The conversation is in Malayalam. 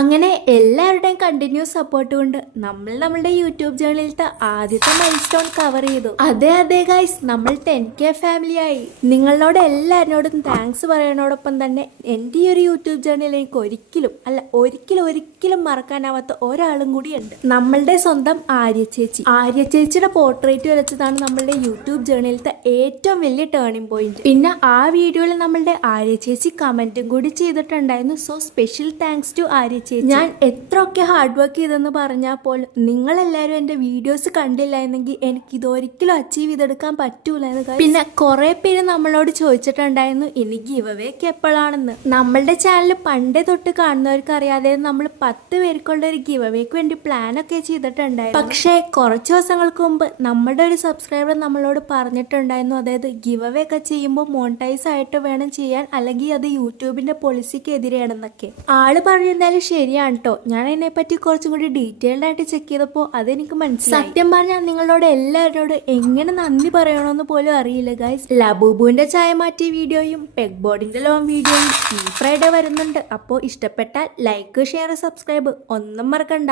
അങ്ങനെ എല്ലാവരുടെയും കണ്ടിന്യൂസ് സപ്പോർട്ട് കൊണ്ട് നമ്മളുടെ യൂട്യൂബ് ചാനലിലത്തെ ആദ്യത്തെ മൈൽ സ്റ്റോൺ കവർ ചെയ്തു. അതെ ഗൈസ്, നമ്മൾ 10K ഫാമിലി ആയി. നിങ്ങളോട് എല്ലാവരോടും താങ്ക്സ് പറയണോടൊപ്പം തന്നെ എൻ്റെ ഈ ഒരു യൂട്യൂബ് ചാനൽ എനിക്ക് ഒരിക്കലും മറക്കാനാവാത്ത ഒരാളും കൂടിയുണ്ട്. നമ്മളുടെ സ്വന്തം ആര്യ ചേച്ചി. ആര്യ ചേച്ചിയുടെ പോർട്രേറ്റ് വരച്ചതാണ് നമ്മളുടെ യൂട്യൂബ് ജേർണിയിലത്തെ ഏറ്റവും വലിയ ടേണിംഗ് പോയിന്റ്. പിന്നെ ആ വീഡിയോയിൽ നമ്മളുടെ ആര്യ ചേച്ചി കമന്റും കൂടി ചെയ്തിട്ടുണ്ടായിരുന്നു. So special thanks to Arya ചേച്ചി. ഞാൻ എത്രയൊക്കെ ഹാർഡ് വർക്ക് ചെയ്തെന്ന് പറഞ്ഞാൽ പോലും നിങ്ങളെല്ലാവരും എൻ്റെ വീഡിയോസ് കണ്ടില്ല എന്നെങ്കിൽ എനിക്ക് ഇതൊരിക്കലും അച്ചീവ് ചെയ്തെടുക്കാൻ പറ്റൂല എന്ന്. പിന്നെ കുറെ പേര് നമ്മളോട് ചോദിച്ചിട്ടുണ്ടായിരുന്നു ഇനി ഗിവ് അവേക്ക് എപ്പോഴാണെന്ന്. നമ്മളുടെ ചാനൽ പണ്ടേ തൊട്ട് കാണുന്നവർക്ക് അറിയാതെ നമ്മൾ 10 പേർക്കുള്ള ഒരു ഗിവ് അവേക്ക് വേണ്ടി പ്ലാൻ ഒക്കെ ചെയ്തിട്ടുണ്ടായിരുന്നു. പക്ഷേ കുറച്ച് ദിവസങ്ങൾക്ക് മുമ്പ് നമ്മുടെ ഒരു സബ്സ്ക്രൈബർ നമ്മളോട് പറഞ്ഞിട്ടുണ്ടായിരുന്നു, അതായത് ഗിവ് അവേ ഒക്കെ ചെയ്യുമ്പോൾ മോണിറ്റൈസ് ആയിട്ട് വേണം ചെയ്യാൻ, അല്ലെങ്കിൽ അത് യൂട്യൂബിന്റെ പോളിസിക്ക് എതിരെയാണെന്നൊക്കെ. ആള് പറഞ്ഞിരുന്നാലും ശരിയാണ് കേട്ടോ. ഞാൻ അതിനെപ്പറ്റി കുറച്ചും കൂടി ഡീറ്റെയിൽഡ് ആയിട്ട് ചെക്ക് ചെയ്തപ്പോൾ അതെനിക്ക് മനസ്സിലായി. സത്യം പറഞ്ഞാൽ നിങ്ങളോട് എല്ലാവരോടും എങ്ങനെ നന്ദി പറയണമെന്ന് പോലും അറിയില്ല ഗൈസ്. ലബൂബുവിന്റെ ചായ മാറ്റിയ വീഡിയോയും പെഗ് ബോർഡിന്റെ ലോൺ വീഡിയോയും ഈ ഫ്രൈഡേ വരുന്നുണ്ട്. അപ്പോൾ ഇഷ്ടപ്പെട്ടാൽ ലൈക്ക്, ഷെയർ, സബ്സ്ക്രൈബ് ഒന്നും മറക്കണ്ട.